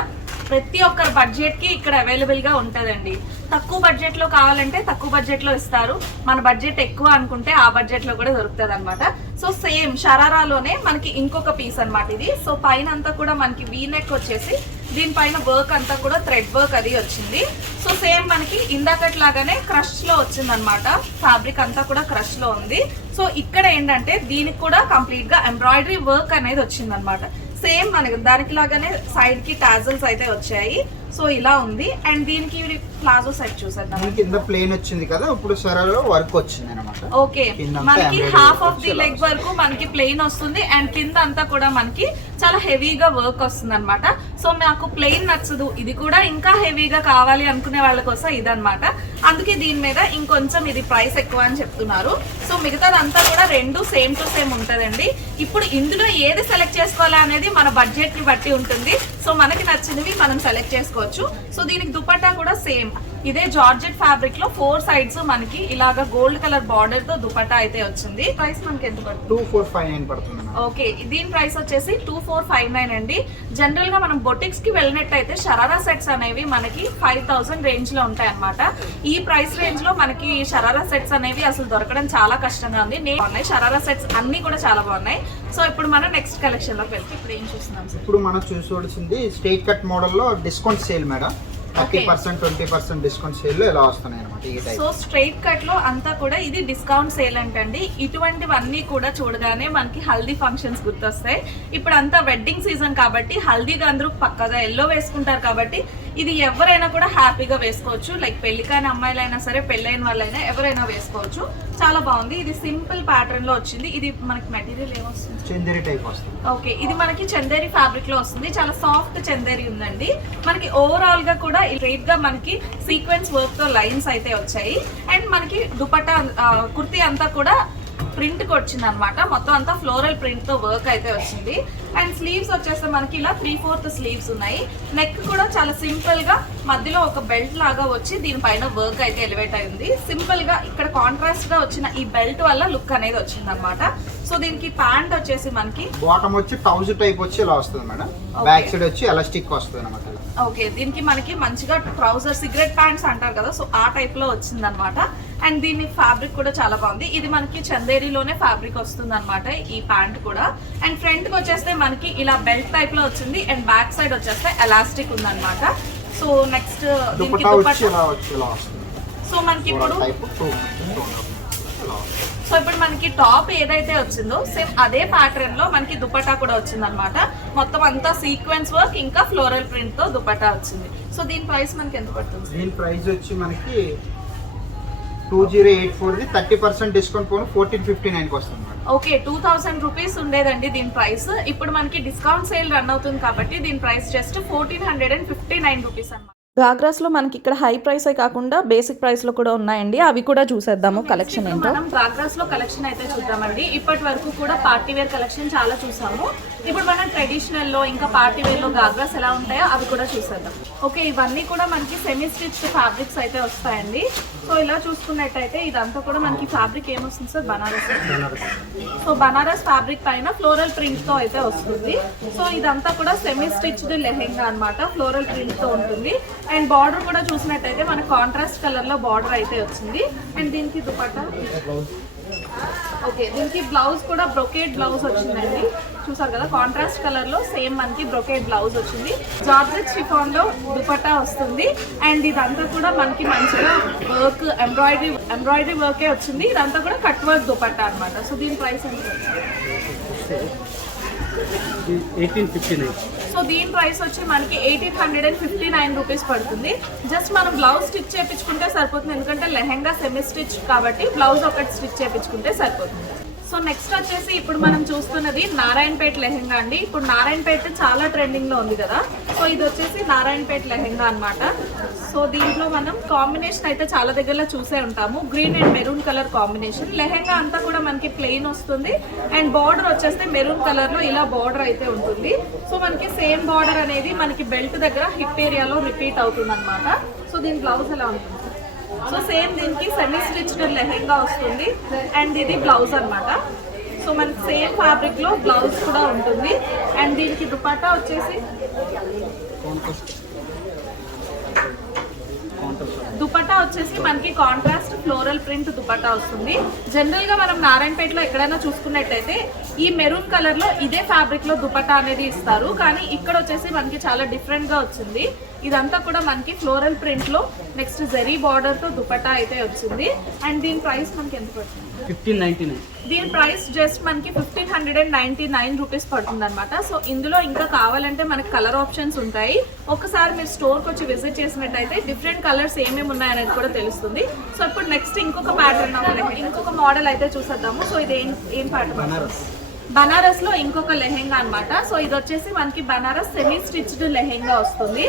ప్రతి ఒక్కరి బడ్జెట్ కి ఇక్కడ అవైలబుల్ గా ఉంటదండి. తక్కువ బడ్జెట్ లో కావాలంటే తక్కువ బడ్జెట్ లో ఇస్తారు, మన బడ్జెట్ ఎక్కువ అనుకుంటే ఆ బడ్జెట్ లో కూడా దొరుకుతుంది అనమాట. సో సేమ్ షరారాలోనే మనకి ఇంకొక పీస్ అన్నమాట ఇది. సో పైన అంతా కూడా మనకి వీ నెక్ వచ్చేసి దీనిపైన వర్క్ అంతా కూడా థ్రెడ్ వర్క్ అది వచ్చింది. సో సేమ్ మనకి ఇందాకట్ లాగానే క్రష్ లో వచ్చింది అనమాట. ఫ్యాబ్రిక్ అంతా కూడా క్రష్ లో ఉంది. సో ఇక్కడ ఏంటంటే దీనికి కూడా కంప్లీట్ గా ఎంబ్రాయిడరీ వర్క్ అనేది వచ్చింది అనమాట. సేమ్ మనకి దానికి లాగానే సైడ్ కి టాజల్స్ అయితే వచ్చాయి. సో ఇలా ఉంది అండ్ దీనికి ప్లాజో సెట్ చూసేద్దాం. కింద ప్లేన్ వచ్చింది కదా, ఇప్పుడు సరాలో వర్క్ వచ్చింది అన్నమాట. ఓకే, మనకి హాఫ్ ఆఫ్ ది లెగ్ వరకు మనకి ప్లెయిన్ వస్తుంది అండ్ కింద అంతా కూడా మనకి చాలా హెవీగా వర్క్ వస్తుంది అనమాట. సో నాకు ప్లెయిన్ నచ్చదు, ఇది కూడా ఇంకా హెవీగా కావాలి అనుకునే వాళ్ళ కోసం ఇదన్నమాట. అందుకే దీని మీద ఇంకొంచెం ఇది ప్రైస్ ఎక్కువ అని చెప్తున్నారు. సో మిగతాదంతా కూడా రెండు సేమ్ టు సేమ్ ఉంటుందండి. ఇప్పుడు ఇందులో ఏది సెలెక్ట్ చేసుకోవాలా అనేది మన బడ్జెట్ ని బట్టి ఉంటుంది. సో మనకి నచ్చినవి మనం సెలెక్ట్ చేసుకోవచ్చు. సో దీనికి దుపట్టా కూడా సేమ్ ఇదే జార్జెట్ ఫ్యాబ్రిక్ లో 4 సైడ్స్ మనకి ఇలాగా గోల్డ్ కలర్ బార్డర్ తో దుపట్టా అయితే వచ్చింది. ప్రైస్ మనకి ఎంత పడుతుంది? 2459 పడుతుంది. ఓకే, దీని ప్రైస్ వచ్చేసి 2459 అండి. జనరల్ గా మనం బొటిక్స్ కి వెళ్ళినట్టయితే షరారా సెట్స్ అనేవి మనకి 5000 రేంజ్ లో ఉంటాయి అనమాట. ఈ ప్రైస్ రేంజ్ లో మనకి షరారా సెట్స్ అనేవి అసలు దొరకడం చాలా కష్టంగా ఉంది. బాగున్నాయి షరారా సెట్స్ అన్ని కూడా చాలా బాగున్నాయి. సో ఇప్పుడు మనం నెక్స్ట్ కలెక్షన్ లోకి వెళ్తే ఇప్పుడు ఏం చూస్తున్నాం సార్? ఇప్పుడు మనం చూసుకోవాల్సింది స్ట్రైట్ కట్ మోడల్ లో discount sale madam. 30% 20% discount sale లో ఎలా వస్తున్నాయి అనమాట ఈ టైప్. సో స్ట్రైట్ కట్ లో అంతా కూడా ఇది డిస్కౌంట్ సేల్ అంటండి. ఇటువంటివన్నీ కూడా చూడగానే మనకి హల్దీ ఫంక్షన్స్ గుర్తొస్తాయి. ఇప్పుడు అంతా వెడ్డింగ్ సీజన్ కాబట్టి హల్దీగా అందరూ పక్కగా ఎల్లో వేసుకుంటారు కాబట్టి ఇది ఎవరైనా కూడా హ్యాపీగా వేసుకోవచ్చు. లైక్ పెళ్లి కాని అమ్మాయిలైనా సరే పెళ్ళైన వాళ్ళైనా ఎవరైనా వేసుకోవచ్చు. చాలా బాగుంది. ఇది సింపుల్ ప్యాటర్న్ లో వచ్చింది. ఇది మనకి మెటీరియల్ ఏమొస్తుంది? చందేరి టైప్ వస్తుంది. ఓకే, ఇది మనకి చందేరి ఫ్యాబ్రిక్ లో వస్తుంది. చాలా సాఫ్ట్ చందేరి ఉందండి. మనకి ఓవరాల్ గా కూడా స్ట్రైట్ గా మనకి సీక్వెన్స్ వర్క్ తో లైన్స్ అయితే వచ్చాయి అండ్ మనకి దుపట్టా కుర్తీ అంతా కూడా ప్రింట్ కి వచ్చింది అనమాట. మొత్తం అంతా ఫ్లోరల్ ప్రింట్ తో వర్క్ అయితే వచ్చింది అండ్ స్లీవ్స్ వచ్చేస్తే మనకి ఇలా 3/4 స్లీవ్స్ ఉన్నాయి. నెక్ కూడా చాలా సింపుల్ గా మధ్యలో ఒక బెల్ట్ లాగా వచ్చి దీనిపైన వర్క్ అయితే ఎలివేట్ అయింది. సింపుల్ గా ఇక్కడ కాంట్రాస్ట్ గా వచ్చిన ఈ బెల్ట్ వల్ల లుక్ అనేది వచ్చింది అనమాట. సో దీనికి ప్యాంట్ వచ్చేసి మనకి బాటమ్ వచ్చి టౌజ్ టైప్ వచ్చి ఇలా వస్తుంది మేడం. బ్యాక్ సైడ్ వచ్చి ఎలాస్టిక్ వస్తుంది అనమాట. ఓకే, దీనికి మనకి మంచిగా ట్రౌజర్ సిగరెట్ ప్యాంట్స్ అంటారు కదా, సో ఆ టైప్ లో వచ్చింది అనమాట. అండ్ దీని ఫ్యాబ్రిక్ కూడా చాలా బాగుంది. ఇది మనకి చందేరిలోనే ఫ్యాబ్రిక్ వస్తుంది అనమాట ఈ ప్యాంట్ కూడా. అండ్ ఫ్రంట్ కి వచ్చేస్తే మనకి ఇలా బెల్ట్ టైప్ లో వచ్చింది అండ్ బ్యాక్ సైడ్ వచ్చేస్తే ఎలాస్టిక్ ఉంది అనమాట. సో నెక్స్ట్ దీనికి దుపట్టా. సో మనకి ఇప్పుడు సో ఇప్పుడు మనకి టాప్ ఏదైతే వచ్చిందో సేమ్ అదే ప్యాటర్న్ లో మనకి దుపట్టా కూడా వచ్చింది అనమాట. మొత్తం అంతా సీక్వెన్స్ వర్క్ ఇంకా ఫ్లోరల్ ప్రింట్ తో దుపట్టా వచ్చింది. సో దీని ప్రైస్ మనకి ఎంత పడుతుంది? దీని ప్రైస్ వచ్చి మనకి 2084 30% డిస్కౌంట్ పోను 1459 వస్తుంది. ఓకే, 2000 రూపీస్ ఉండేదండి దీని ప్రైస్. ఇప్పుడు మనకి డిస్కౌంట్ సేల్ రన్ అవుతుంది కాబట్టి దీని ప్రైస్ జస్ట్ 1459 రూపీస్ అన్నమాట. గాగ్రాస్లో మనకి ఇక్కడ హై ప్రైస్ కాకుండా బేసిక్ ప్రైస్లో కూడా ఉన్నాయండి, అవి కూడా చూసేద్దాము కలెక్షన్ ఏంటో. మనం గాగ్రాస్లో కలెక్షన్ అయితే చూద్దామండి. ఇప్పటి వరకు కూడా పార్టీ వేర్ కలెక్షన్ చాలా చూసాము. ఇప్పుడు మనం ట్రెడిషనల్లో ఇంకా పార్టీ వేర్లో గాగ్రాస్ ఎలా ఉంటాయో అవి కూడా చూసేద్దాం. ఓకే, ఇవన్నీ కూడా మనకి సెమీ స్టిచ్ ఫ్యాబ్రిక్స్ అయితే వస్తాయండి. సో ఇలా చూసుకున్నట్టయితే ఇదంతా కూడా మనకి ఫ్యాబ్రిక్ ఏమొస్తుంది sir? Banaras. So Banaras fabric పైన ఫ్లోరల్ ప్రింట్ తో అయితే వస్తుంది. సో ఇదంతా కూడా సెమీ స్టిచ్డ్ లెహెంగా అన్నమాట, ఫ్లోరల్ ప్రింట్ తో ఉంటుంది. అండ్ బార్డర్ కూడా చూసినట్టయితే మనకి కాంట్రాస్ట్ కలర్ లో బార్డర్ అయితే వచ్చింది. అండ్ దీనికి దుపట్టా, ఓకే దీనికి బ్లౌజ్ కూడా బ్రొకేట్ బ్లౌజ్ వచ్చిందండి. చూసారు కదా, కాంట్రాస్ట్ కలర్ లో సేమ్ మనకి బ్రొకేట్ బ్లౌజ్ వచ్చింది. జార్జెట్ షిఫాన్ లో దుపట్టా వస్తుంది. అండ్ ఇదంతా కూడా మనకి మంచిగా వర్క్ ఎంబ్రాయిడరీ వర్కే వచ్చింది. ఇదంతా కూడా కట్ వర్క్ దుపట్టా అన్నమాట. సో దీని ప్రైస్ ఎంత? 1859. సో దీని ప్రైస్ వచ్చి మనకి 1859 రూపీస్ పడుతుంది. జస్ట్ మనం బ్లౌజ్ స్టిచ్ చేయించుకుంటే సరిపోతుంది, ఎందుకంటే లెహెంగా సెమీ స్టిచ్ కాబట్టి బ్లౌజ్ ఒకటి స్టిచ్ చేయించుకుంటే సరిపోతుంది. సో నెక్స్ట్ వచ్చేసి ఇప్పుడు మనం చూస్తున్నది నారాయణపేట్ లెహెంగా అండి. ఇప్పుడు నారాయణపేట్ చాలా ట్రెండింగ్ లో ఉంది కదా. సో ఇది వచ్చేసి నారాయణపేట్ లెహెంగా అన్నమాట. సో దీంట్లో మనం కాంబినేషన్ అయితే చాలా దగ్గరలో చూసే ఉంటాము, green and maroon colour combination. Lehenga అంతా కూడా మనకి ప్లెయిన్ వస్తుంది. అండ్ బార్డర్ వచ్చేస్తే మెరూన్ కలర్ లో ఇలా బార్డర్ అయితే ఉంటుంది. సో మనకి సేమ్ బార్డర్ అనేది మనకి బెల్ట్ దగ్గర హిప్ ఏరియాలో రిపీట్ అవుతుంది అనమాట. సో దీని బ్లౌజ్ ఎలా ఉంటుంది? సో సేమ్ దీనికి సెమీ స్టిచ్డ్ లెహెంగా వస్తుంది. అండ్ ఇది బ్లౌజ్ అన్నమాట. సో మనకి సేమ్ ఫ్యాబ్రిక్ లో బ్లౌజ్ కూడా ఉంటుంది. అండ్ దీనికి దుపట్టా వచ్చేసి మనకి కాంట్రాస్ట్ ఫ్లోరల్ ప్రింట్ దుపట్టా వస్తుంది. జనరల్ గా మనం నారాయణపేటలో ఎక్కడైనా చూసుకున్నట్టయితే ఈ మెరూన్ కలర్ లో ఇదే ఫ్యాబ్రిక్ లో దుపట్టా అనేది ఇస్తారు, కానీ ఇక్కడ వచ్చేసి మనకి చాలా డిఫరెంట్ గా వచ్చింది. ఇదంతా కూడా మనకి ఫ్లోరల్ ప్రింట్ లో నెక్స్ట్ జెరీ బార్డర్ తో దుపట్టా అయితే వచ్చింది. అండ్ దీని ప్రైస్ మనకి ఎంత పడుతుంది? 1599. దీని ప్రైస్ జస్ట్ మనకి 1599 రూపీస్ పడుతుంది అనమాట. సో ఇందులో ఇంకా కావాలంటే మనకి కలర్ ఆప్షన్స్ ఉంటాయి. ఒకసారి మీరు స్టోర్కి వచ్చి విజిట్ చేసినట్టయితే డిఫరెంట్ కలర్స్ ఏమేమి ఉన్నాయనేది కూడా తెలుస్తుంది. సో ఇప్పుడు నెక్స్ట్ ఇంకొక ప్యాటర్న్ ఇంకొక మోడల్ అయితే చూసేద్దాము. సో ఇది ఏం ప్యాటర్న్? బనారస్ లో ఇంకొక లెహెంగా అన్నమాట. సో ఇది వచ్చేసి మనకి బనారస్ సెమీ స్టిచ్డ్ లెహెంగా వస్తుంది.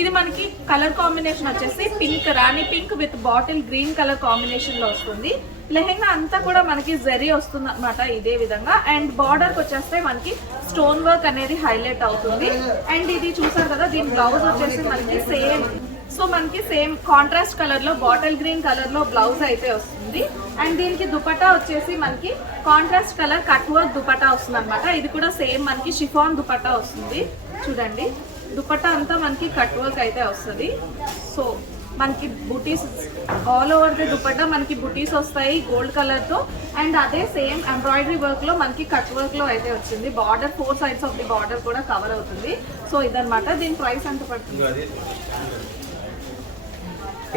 ఇది మనకి కలర్ కాంబినేషన్ వచ్చేసి pink, Rani pink with bottle green colour combination లో వస్తుంది. లెహెంగా అంతా కూడా మనకి జరీ వస్తుంది అనమాట ఇదే విధంగా. అండ్ బార్డర్కి వచ్చేస్తే మనకి స్టోన్ వర్క్ అనేది హైలైట్ అవుతుంది. అండ్ ఇది చూసారు కదా, దీని బ్లౌజ్ వచ్చేసి మనకి సేమ్ కాంట్రాస్ట్ కలర్ లో బాటిల్ గ్రీన్ కలర్ లో బ్లౌజ్ అయితే వస్తుంది. అండ్ దీనికి దుపట్టా వచ్చేసి మనకి contrast colour cut work dupatta వస్తుంది అనమాట. ఇది కూడా సేమ్ మనకి షిఫాన్ దుపట్టా వస్తుంది. చూడండి, దుపట్టా అంతా మనకి కట్ వర్క్ అయితే వస్తుంది. సో మనకి బుటీస్ ఆల్ ఓవర్ ది దుపట్టా మనకి బుటీస్ వస్తాయి గోల్డ్ కలర్ తో. అండ్ అదే సేమ్ ఎంబ్రాయిడరీ వర్క్ లో మనకి కట్ వర్క్ లో అయితే వచ్చింది. Border 4 sides of the border కూడా కవర్ అవుతుంది. సో ఇదన్నమాట. దీని ప్రైస్ ఎంత పడుతుంది?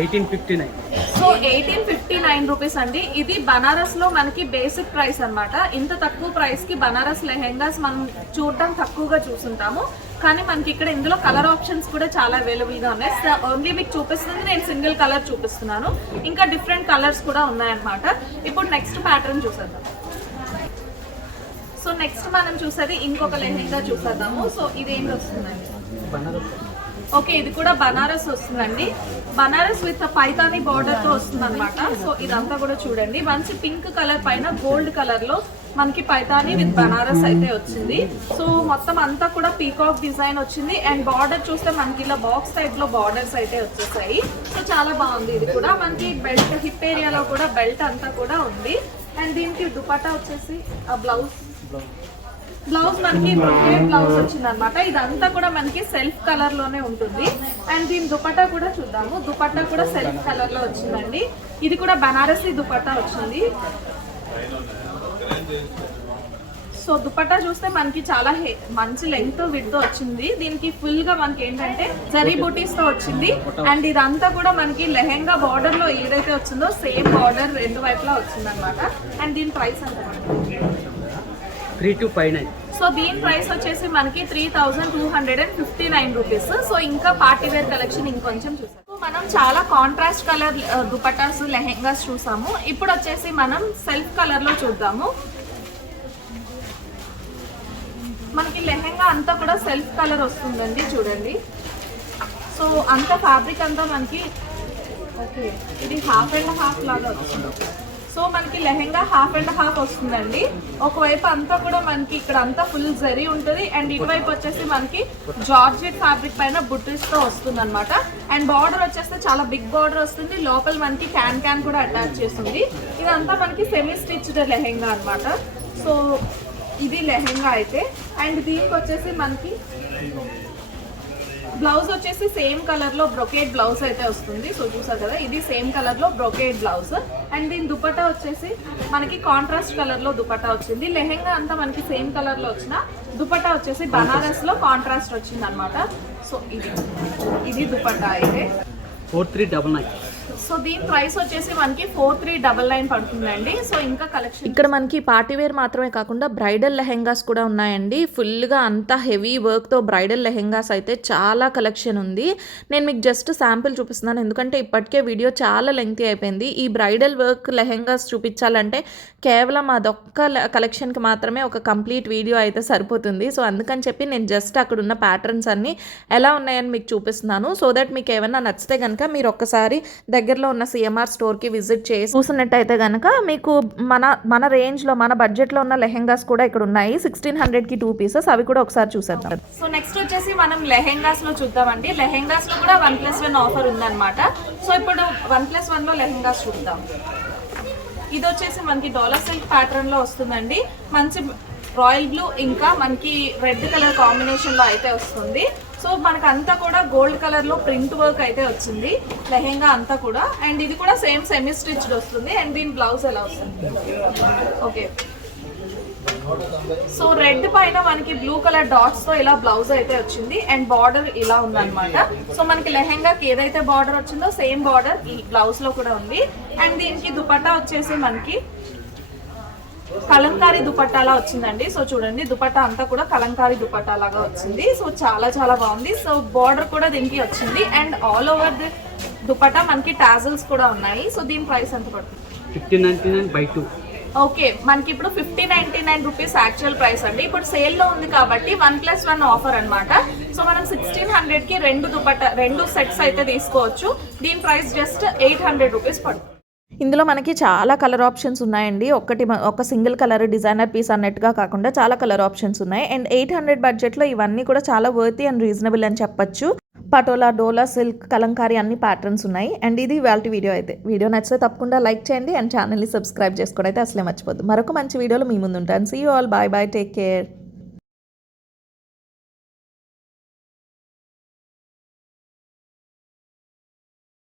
1859. సో 1859 రూపీస్ అండి. ఇది బనారస్ లో మనకి బేసిక్ ప్రైస్ అన్నమాట. ఇంత తక్కువ ప్రైస్ కి బనారస్ లెహెంగాస్ మనం చూడడం తక్కువగా చూసుంటాము, కానీ మనకి ఇక్కడ ఇందులో కలర్ ఆప్షన్స్ కూడా చాలా అవైలబుల్ గా ఉన్నాయి. ఓన్లీ మీకు చూపిస్తుంది నేను సింగిల్ కలర్ చూపిస్తున్నాను, ఇంకా డిఫరెంట్ కలర్స్ కూడా ఉన్నాయన్నమాట. ఇప్పుడు నెక్స్ట్ ప్యాటర్న్ చూసేద్దాం. సో నెక్స్ట్ మనం చూసేది ఇంకొక లెహెంగా చూసేద్దాము. సో ఇదేంటి వస్తుందండి? ఓకే, ఇది కూడా బనారస్ వస్తుందండి. బనారస్ విత్ పైతానీ బార్డర్ తో వస్తుంది అనమాట. సో ఇదంతా కూడా చూడండి, మంచి పింక్ కలర్ పైన గోల్డ్ కలర్ లో మనకి పైతానీ విత్ బనారస్ అయితే వచ్చింది. సో మొత్తం అంతా కూడా పీకాక్ డిజైన్ వచ్చింది. అండ్ బార్డర్ చూస్తే మనకి ఇలా బాక్స్ టైప్ లో బార్డర్స్ అయితే వచ్చేసాయి. సో చాలా బాగుంది. ఇది కూడా మనకి బెల్ట్ హిప్ ఏరియాలో కూడా బెల్ట్ అంతా కూడా ఉంది. అండ్ దీనికి దుపట్టా వచ్చేసి ఆ బ్లౌజ్ మనకి బ్రొకేట్ బ్లౌజ్ వచ్చింది అనమాట. ఇదంతా కూడా మనకి సెల్ఫ్ కలర్ లోనే ఉంటుంది. అండ్ దీని దుపట్టా కూడా చూద్దాము. దుపట్టా కూడా సెల్ఫ్ కలర్ లో వచ్చిందండి. ఇది కూడా బనారసి దుపట్టా వచ్చింది. సో సో దుపట్టా చూస్తే మనకి చాలా మంచి లెంగ్త్ విడ్త్ వచ్చింది. దీనికి ఫుల్ గా మనకి ఏంటంటే జరీ బూటీస్ తో వచ్చింది. అండ్ ఇదంతా కూడా మనకి లెహెంగా బార్డర్ లో ఏదైతే వచ్చిందో సేమ్ బార్డర్ రెండు వైపులా వచ్చింది అనమాట. అండ్ దీని ప్రైస్ ఎంత? 3259. సో దీని ప్రైస్ వచ్చేసి మనకి 3259 రూపీస్. సో ఇంకా పార్టీ వేర్ కలెక్షన్ ఇంకొంచెం చూసాం. మనం చాలా కాంట్రాస్ట్ కలర్ దుపట్టాస్ లెహెంగాస్ చూసాము. ఇప్పుడు వచ్చేసి మనం సెల్ఫ్ కలర్ లో చూద్దాము. మనకి లెహెంగా అంతా కూడా సెల్ఫ్ కలర్ వస్తుందండి, చూడండి. సో అంత ఫ్యాబ్రిక్ అంతా మనకి ఓకే, ఇది హాఫ్ అండ్ హాఫ్ లాగా వస్తుంది. సో మనకి లెహెంగా హాఫ్ అండ్ హాఫ్ వస్తుందండి. ఒకవైపు అంతా కూడా మనకి ఇక్కడ అంతా ఫుల్ జరీ ఉంటుంది. అండ్ ఇటువైపు వచ్చేసి మనకి జార్జెట్ ఫ్యాబ్రిక్ పైన బుట్టీస్ తో వస్తుంది అనమాట. అండ్ బార్డర్ వచ్చేస్తే చాలా బిగ్ బార్డర్ వస్తుంది. లోపల మనకి క్యాన్ కూడా అటాచ్ చేస్తుంది. ఇదంతా మనకి సెమీ స్టిచ్డ్ లెహెంగా అనమాట. సో ఇది లెహెంగా అయితే. అండ్ దీనికి వచ్చేసి మనకి బ్లౌజ్ వచ్చేసి సేమ్ కలర్ లో బ్రొకేడ్ బ్లౌజ్ అయితే వస్తుంది. సో చూసారు కదా, ఇది సేమ్ కలర్ లో బ్రొకేడ్ బ్లౌజ్. అండ్ దీని దుపట్టా వచ్చేసి మనకి కాంట్రాస్ట్ కలర్ లో దుపట్టా వచ్చింది. లెహెంగా అంతా మనకి సేమ్ కలర్ లో వచ్చిన దుపట్టా వచ్చేసి బనారస్ లో కాంట్రాస్ట్ వచ్చింది అనమాట. సో ఇది దుపట్టా అయితే 4399. సో దీని ప్రైస్ వచ్చేసి మనకి 4399 పడుతుందండి. సో ఇంకా కలెక్షన్ ఇక్కడ మనకి పార్టీ వేర్ మాత్రమే కాకుండా బ్రైడల్ లెహెంగాస్ కూడా ఉన్నాయండి. ఫుల్గా అంతా హెవీ వర్క్తో బ్రైడల్ లెహెంగాస్ అయితే చాలా కలెక్షన్ ఉంది. నేను మీకు జస్ట్ శాంపిల్ చూపిస్తున్నాను, ఎందుకంటే ఇప్పటికే వీడియో చాలా లెంగ్తీ అయిపోయింది. ఈ బ్రైడల్ వర్క్ లెహెంగాస్ చూపించాలంటే కేవలం అదొక్క కలెక్షన్కి మాత్రమే ఒక కంప్లీట్ వీడియో అయితే సరిపోతుంది. సో అందుకని చెప్పి నేను జస్ట్ అక్కడ ఉన్న ప్యాటర్న్స్ అన్నీ ఎలా ఉన్నాయని మీకు చూపిస్తున్నాను. సో దట్ మీకు ఏమైనా నచ్చితే కనుక మీరు ఒక్కసారి దగ్గరలో ఉన్న సిఎంఆర్ స్టోర్కి విజిట్ చేసి చూసినట్టయితే కనుక మీకు మన రేంజ్లో మన బడ్జెట్లో ఉన్న లెహెంగాస్ కూడా ఇక్కడ ఉన్నాయి. 1600కి 2 పీసెస్, అవి కూడా ఒకసారి చూసేద్దాం. సో నెక్స్ట్ వచ్చేసి మనం లెహెంగాస్ లో చూద్దామండి. లెహెంగాస్ లో కూడా 1+1 ఆఫర్ ఉందన్నమాట. సో ఇప్పుడు 1+1 లో లెహెంగాస్ చూద్దాం. ఇది వచ్చేసి మనకి డాలర్ సిల్క్ ప్యాటర్న్ లో వస్తుందండి. మంచి రాయల్ బ్లూ ఇంకా మనకి రెడ్ కలర్ కాంబినేషన్ లో అయితే వస్తుంది. సో మనకు అంతా కూడా గోల్డ్ కలర్ లో ప్రింట్ వర్క్ అయితే వచ్చింది లెహెంగా అంతా కూడా. అండ్ ఇది కూడా సేమ్ సెమీ స్టిచ్డ్ వస్తుంది. అండ్ దీని బ్లౌజ్ ఎలా వస్తుంది? ఓకే, సో రెడ్ పైన మనకి బ్లూ కలర్ డాట్స్ తో ఇలా బ్లౌజ్ అయితే వచ్చింది. అండ్ బార్డర్ ఇలా ఉందన్నమాట. సో మనకి లెహెంగాకి ఏదైతే బార్డర్ వచ్చిందో సేమ్ బార్డర్ ఈ బ్లౌజ్ లో కూడా ఉంది. అండ్ దీనికి దుపట్టా వచ్చేసి మనకి కలంకారీ దుపట్టాలా వచ్చిందండి. సో చూడండి, దుపట్టా అంతా కూడా కలంకారీ దుపట్టా లాగా వచ్చింది. సో చాలా బాగుంది. సో బార్డర్ కూడా దీనికి వచ్చింది. And all over the dupatta మనకి టాజల్స్ కూడా ఉన్నాయి. సో దీని ప్రైస్ ఎంత పడుతుంది? 1599/2. ఓకే, మనకి ఇప్పుడు 1599 రూపీస్ యాక్చువల్ ప్రైస్ అండి. ఇప్పుడు సేల్ లో ఉంది కాబట్టి 1+1 ఆఫర్ అన్నమాట. సో మనం 1600కి రెండు సెట్స్ అయితే తీసుకోవచ్చు. దీని ప్రైస్ జస్ట్ 800 రూపీస్ పడుతుంది. ఇందులో మనకి చాలా కలర్ ఆప్షన్స్ ఉన్నాయండి. ఒక సింగిల్ కలర్ డిజైనర్ పీస్ అన్నట్టుగా కాకుండా చాలా కలర్ ఆప్షన్స్ ఉన్నాయి. అండ్ 800 బడ్జెట్లో ఇవన్నీ కూడా చాలా వర్తీ అండ్ రీజనబుల్ అని చెప్పొచ్చు. పటోలా, డోలా సిల్క్, కలంకారీ అన్ని ప్యాటర్న్స్ ఉన్నాయి. అండ్ ఇది ఇవాళ వీడియో అయితే. వీడియో నచ్చితే తప్పకుండా లైక్ చేయండి అండ్ ఛానల్ని సబ్స్క్రైబ్ చేసుకోవడం అయితే అసలే మర్చిపోద్దు. మరొక మంచి వీడియోలో మీ ముందు ఉంటాను. See you all, bye bye, take care.